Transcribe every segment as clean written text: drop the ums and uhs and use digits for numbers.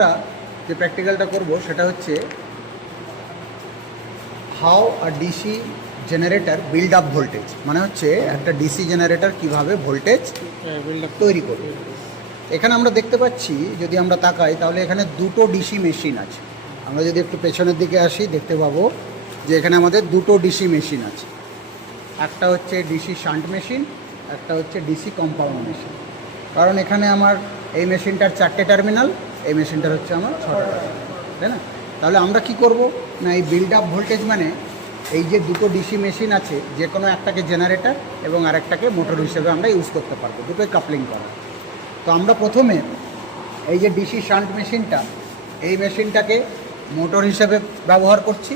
আমরা যে প্র্যাকটিক্যালটা করব সেটা হচ্ছে how a DC generator build up voltage, মানে হচ্ছে একটা ডিসি জেনারেটর কিভাবে ভোল্টেজ তৈরি করবে। এখানে আমরা দেখতে পাচ্ছি, যদি আমরা তাকাই তাহলে এখানে দুটো ডিসি মেশিন আছে। আমরা যদি একটু পেছনের দিকে আসি দেখতে পাবো যে এখানে আমাদের দুটো ডিসি মেশিন আছে। একটা হচ্ছে ডিসি শান্ট মেশিন, একটা হচ্ছে ডিসি কম্পাউন্ড মেশিন। কারণ এখানে আমার এই মেশিনটার 4টে টার্মিনাল, এই মেশিনটার হচ্ছে আমার 6টা টার্মিনাল, তাই না? তাহলে আমরা কি করব না, এই বিল্ড আপ ভোল্টেজ মানে এই যে দুটো ডিসি মেশিন আছে, যে কোনো একটাকে জেনারেটর এবং আরেকটাকে মোটর হিসেবে আমরা ইউজ করতে পারবো, দুটোই কাপলিং করা। তো আমরা প্রথমে এই যে ডিসি শান্ট মেশিনটা, এই মেশিনটাকে মোটর হিসেবে ব্যবহার করছি,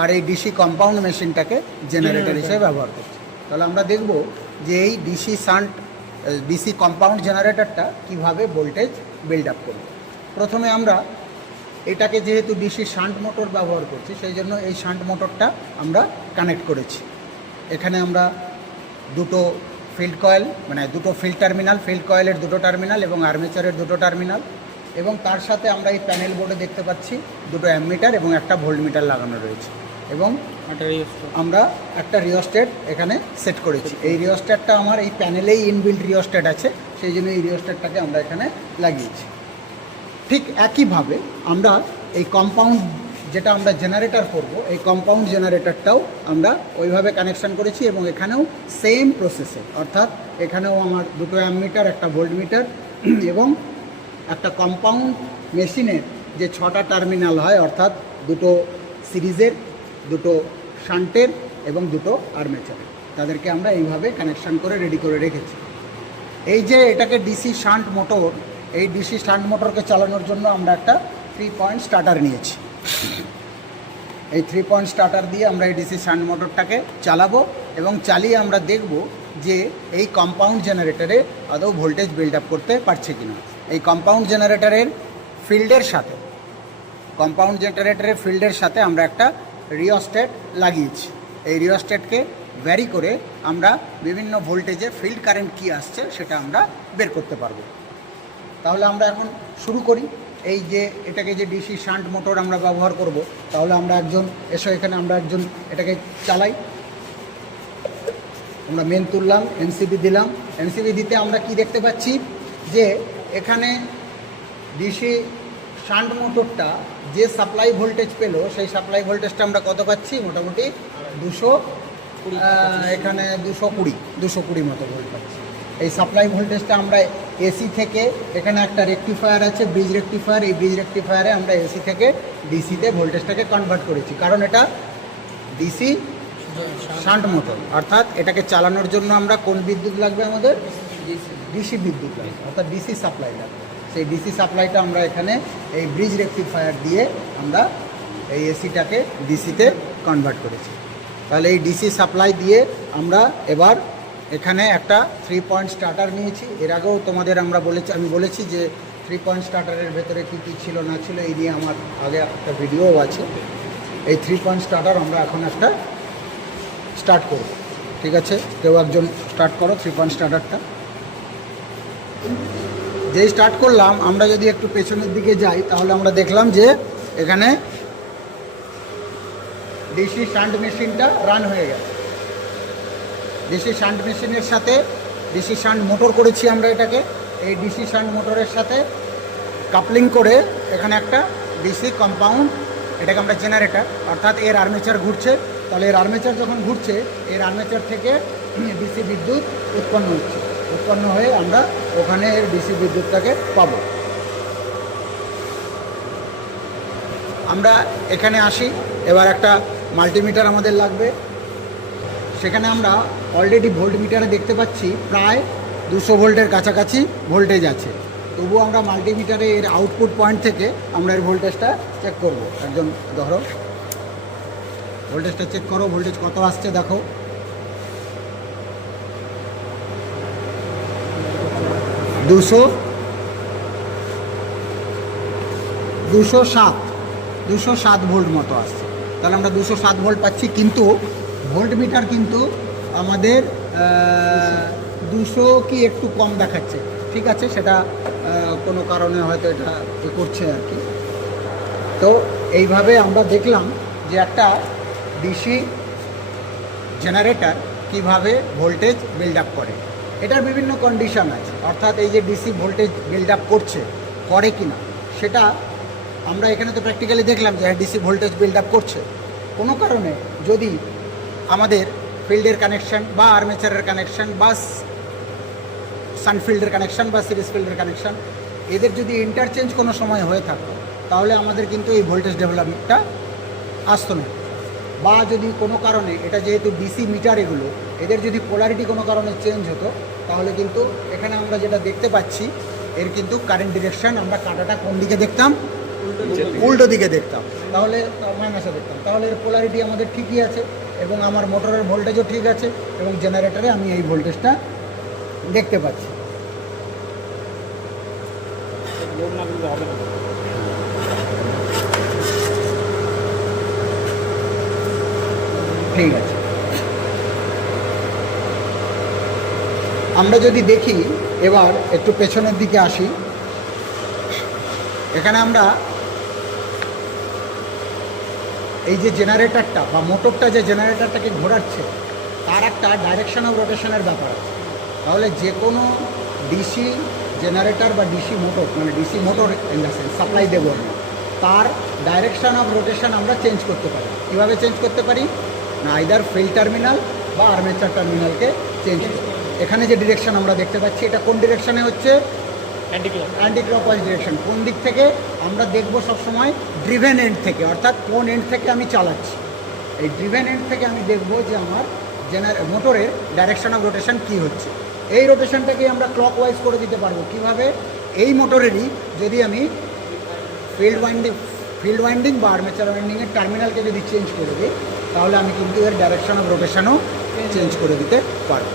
আর এই ডিসি কম্পাউন্ড মেশিনটাকে জেনারেটর হিসেবে ব্যবহার করছি। তাহলে আমরা দেখব যে এই ডিসি কম্পাউন্ড জেনারেটরটা কিভাবে ভোল্টেজ বিল্ড আপ করবে। প্রথমে আমরা এটাকে যেহেতু ডিসি শান্ট মোটর ব্যবহার করছি, সেই জন্য এই শান্ট মোটরটা আমরা কানেক্ট করেছি। এখানে আমরা দুটো ফিল্ড কয়েল, মানে দুটো ফিল্ড কয়েলের দুটো টার্মিনাল এবং আর্মেচারের দুটো টার্মিনাল, এবং তার সাথে আমরা এই প্যানেল বোর্ডে দেখতে পাচ্ছি দুটো অ্যামমিটার এবং একটা ভোল্টমিটার লাগানো রয়েছে, এবং আমরা একটা রিওস্ট্যাট এখানে সেট করেছি। এই রিওস্ট্যাটটা আমার এই প্যানেলেই ইনবিল্ট রিওস্ট্যাট আছে, সেই জন্য এই রিওস্ট্যাটটাকে আমরা এখানে লাগিয়েছি। ঠিক একইভাবে আমরা এই কম্পাউন্ড, যেটা আমরা জেনারেটর করব, এই কম্পাউন্ড জেনারেটরটাও আমরা ওইভাবে কানেকশান করেছি, এবং এখানেও সেম প্রসেসে, অর্থাৎ এখানেও আমার দুটো অ্যামমিটার, একটা ভোল্টমিটার এবং একটা কম্পাউন্ড মেশিনের যে 6টা টার্মিনাল হয়, অর্থাৎ দুটো সিরিজের, দুটো শান্টের এবং দুটো আর্মেচারের, তাদেরকে আমরা এইভাবে কানেকশান করে রেডি করে রেখেছি। এই যে এটাকে ডিসি শান্ট মোটর, এই ডিসি শান্ট মোটরকে চালানোর জন্য আমরা একটা 3 পয়েন্ট স্টার্টার নিয়েছি। এই 3 পয়েন্ট স্টার্টার দিয়ে আমরা এই ডিসি শান্ট মোটরটাকে চালাবো, এবং চালিয়ে আমরা দেখব যে এই কম্পাউন্ড জেনারেটরে আদৌ ভোল্টেজ বিল্ড আপ করতে পারছে কিনা। এই কম্পাউন্ড জেনারেটরের ফিল্ডের সাথে আমরা একটা রিওস্ট্যাট লাগিয়েছি। এই রিওস্ট্যাটকে ভ্যারি করে আমরা বিভিন্ন ভোল্টেজে ফিল্ড কারেন্ট কী আসছে সেটা আমরা বের করতে পারবো। তাহলে আমরা এখন শুরু করি। এই যে এটাকে যে ডিসি শান্ট মোটর আমরা ব্যবহার করব, তাহলে আমরা এখানে আমরা একজন এটাকে চালাই। আমরা মেন তুললাম, এমসিবি দিলাম। এমসিবি দিতে আমরা কি দেখতে পাচ্ছি যে এখানে ডিসি শান্ট মোটরটা যে সাপ্লাই ভোল্টেজ পেল, সেই সাপ্লাই ভোল্টেজটা আমরা কত পাচ্ছি, মোটামুটি 220, এখানে 220 মতো ভোল্ট পাচ্ছি। এই সাপ্লাই ভোল্টেজটা আমরা এসি থেকে, এখানে একটা রেকটিফায়ার আছে, ব্রিজ রেকটিফায়ার, এই ব্রিজ রেকটিফায়ারে আমরা এসি থেকে ডিসিতে ভোল্টেজটাকে কনভার্ট করেছি, কারণ এটা ডিসি শান্ট মোটর, অর্থাৎ এটাকে চালানোর জন্য আমরা কোন বিদ্যুৎ লাগবে, আমাদের ডিসি বিদ্যুৎ লাগবে, অর্থাৎ ডিসি সাপ্লাই লাগবে। সেই ডিসি সাপ্লাইটা আমরা এখানে এই ব্রিজ রেকটিফায়ার দিয়ে আমরা এই এসিটাকে ডিসিতে কনভার্ট করেছি। তাহলে এই ডিসি সাপ্লাই দিয়ে আমরা এবার এখানে একটা 3 পয়েন্ট স্টার্টার নিয়েছি। এর আগেও আমি বলেছি যে 3 পয়েন্ট স্টার্টারের ভেতরে কী কী ছিল না ছিল, এই নিয়ে আমার আগে একটা ভিডিওও আছে। এই 3 পয়েন্ট স্টার্টার আমরা এখন একটা স্টার্ট করব। ঠিক আছে, কেউ একজন স্টার্ট করো 3 পয়েন্ট স্টার্টারটা। যেই স্টার্ট করলাম, আমরা যদি একটু পেছনের দিকে যাই তাহলে আমরা দেখলাম যে এখানে ডিসি শান্ট মেশিনটা রান হয়ে গেছে। ডিসি শান্ট মেশিনের সাথে ডিসি শান্ট মোটর করেছি আমরা এটাকে। এই ডিসি শান্ট মোটরের সাথে কাপলিং করে এখানে একটা ডিসি কম্পাউন্ড, এটাকে আমরা জেনারেটর, অর্থাৎ এর আর্মেচার ঘুরছে। তাহলে এর আর্মেচার যখন ঘুরছে, এর আর্মেচার থেকে ডিসি বিদ্যুৎ উৎপন্ন হয়ে আমরা ওখানে এর ডিসি বিদ্যুৎটাকে পাবো। আমরা এখানে আসি, এবার একটা মাল্টিমিটার আমাদের লাগবে। সেখানে আমরা অলরেডি ভোল্টমিটারে দেখতে পাচ্ছি প্রায় 200 ভোল্টের কাছাকাছি ভোল্টেজ আছে। তবুও আমরা মাল্টিমিটারে এর আউটপুট পয়েন্ট থেকে আমরা এর ভোল্টেজটা চেক করব। একজন ধরো, ভোল্টেজটা চেক করো, ভোল্টেজ কত আসছে দেখো। 207 ভোল্ট মতো আসছে। তাহলে আমরা 207 ভোল্ট পাচ্ছি, কিন্তু ভোল্টমিটার কিন্তু আমাদের 200 কি একটু কম দেখাচ্ছে। ঠিক আছে, সেটা কোনো কারণে হয়তো এটা করছে আর কি। তো এইভাবে আমরা দেখলাম যে একটা ডিসি জেনারেটর কিভাবে ভোল্টেজ বিল্ড আপ করে। এটার বিভিন্ন কন্ডিশন আছে, অর্থাৎ এই যে ডিসি ভোল্টেজ বিল্ড আপ করে কি না সেটা আমরা এখানে তো প্র্যাকটিক্যালি দেখলাম যে ডিসি ভোল্টেজ বিল্ড আপ করছে। কোনো কারণে যদি আমাদের ফিল্ডের কানেকশান বা আর্মেচারের কানেকশান বা সানফিল্ডের কানেকশান বা সিরিজ ফিল্ডের কানেকশান এদের যদি ইন্টারচেঞ্জ কোনো সময় হয়ে থাকতো তাহলে আমাদের কিন্তু এই ভোল্টেজ ডেভেলপমেন্টটা আসতো না। বা যদি কোনো কারণে এটা যেহেতু ডিসি মিটার এগুলো, এদের যদি পোলারিটি কোনো কারণে চেঞ্জ হতো তাহলে কিন্তু এখানে আমরা যেটা দেখতে পাচ্ছি এর কিন্তু কারেন্ট ডিরেকশান আমরা কাঁটাটা কোন দিকে দেখতাম, উল্টো দিকে দেখতাম, তাহলে মাইনাসে দেখতাম, তাহলে এর পোলারিটি আমাদের ঠিকই আছে এবং আমার মোটরের ভোল্টেজও ঠিক আছে এবং জেনারেটরে আমি এই ভোল্টেজটা দেখতে পাচ্ছি। ঠিক আছে, আমরা যদি দেখি এবার একটু পেছনের দিকে আসি, এখানে আমরা এই যে জেনারেটরটা বা মোটরটা যে জেনারেটরটাকে ঘোরাচ্ছে তার একটা ডাইরেকশন অফ রোটেশনের ব্যাপার আছে। তাহলে যে কোনো ডিসি জেনারেটর বা ডিসি মোটর, মানে DC motor in the sense supply দেবো আমি, তার ডাইরেকশন অফ রোটেশন আমরা চেঞ্জ করতে পারি। কীভাবে চেঞ্জ করতে পারি না, আইদার ফিল্ড টার্মিনাল বা আর্মেচার টার্মিনালকে চেঞ্জ করতে। এখানে যে ডিরেকশন আমরা দেখতে পাচ্ছি এটা কোন ডিরেকশনে হচ্ছে, অ্যান্টি ক্লকওয়াইজ ডিরেকশন। কোন দিক থেকে আমরা দেখব সবসময়, ড্রিভেন এন্ড থেকে, অর্থাৎ কোন এন্ড থেকে আমি চালাচ্ছি। এই ড্রিভেন এন্ড থেকে আমি দেখব যে আমার মোটরের ডাইরেকশন অফ রোটেশন কী হচ্ছে। এই রোটেশনটাকে আমরা ক্লকওয়াইজ করে দিতে পারবো কীভাবে, এই মোটরেরই যদি আমি ফিল্ড ওয়াইন্ডিং বা আর্মেচার ওয়াইন্ডিংয়ের টার্মিনালকে যদি চেঞ্জ করে দিই তাহলে আমি কিন্তু এর ডাইরেকশন অফ রোটেশনও চেঞ্জ করে দিতে পারবো।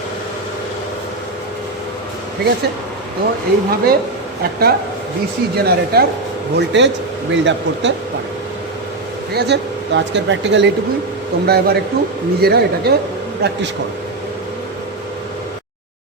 ঠিক আছে, তো এইভাবে একটা DC generator voltage build up করতে পারে। ঠিক আছে, তো আজকের প্র্যাকটিক্যাল এইটুকুই, তোমরা এবার একটু নিজেরা এটাকে প্র্যাকটিস করো।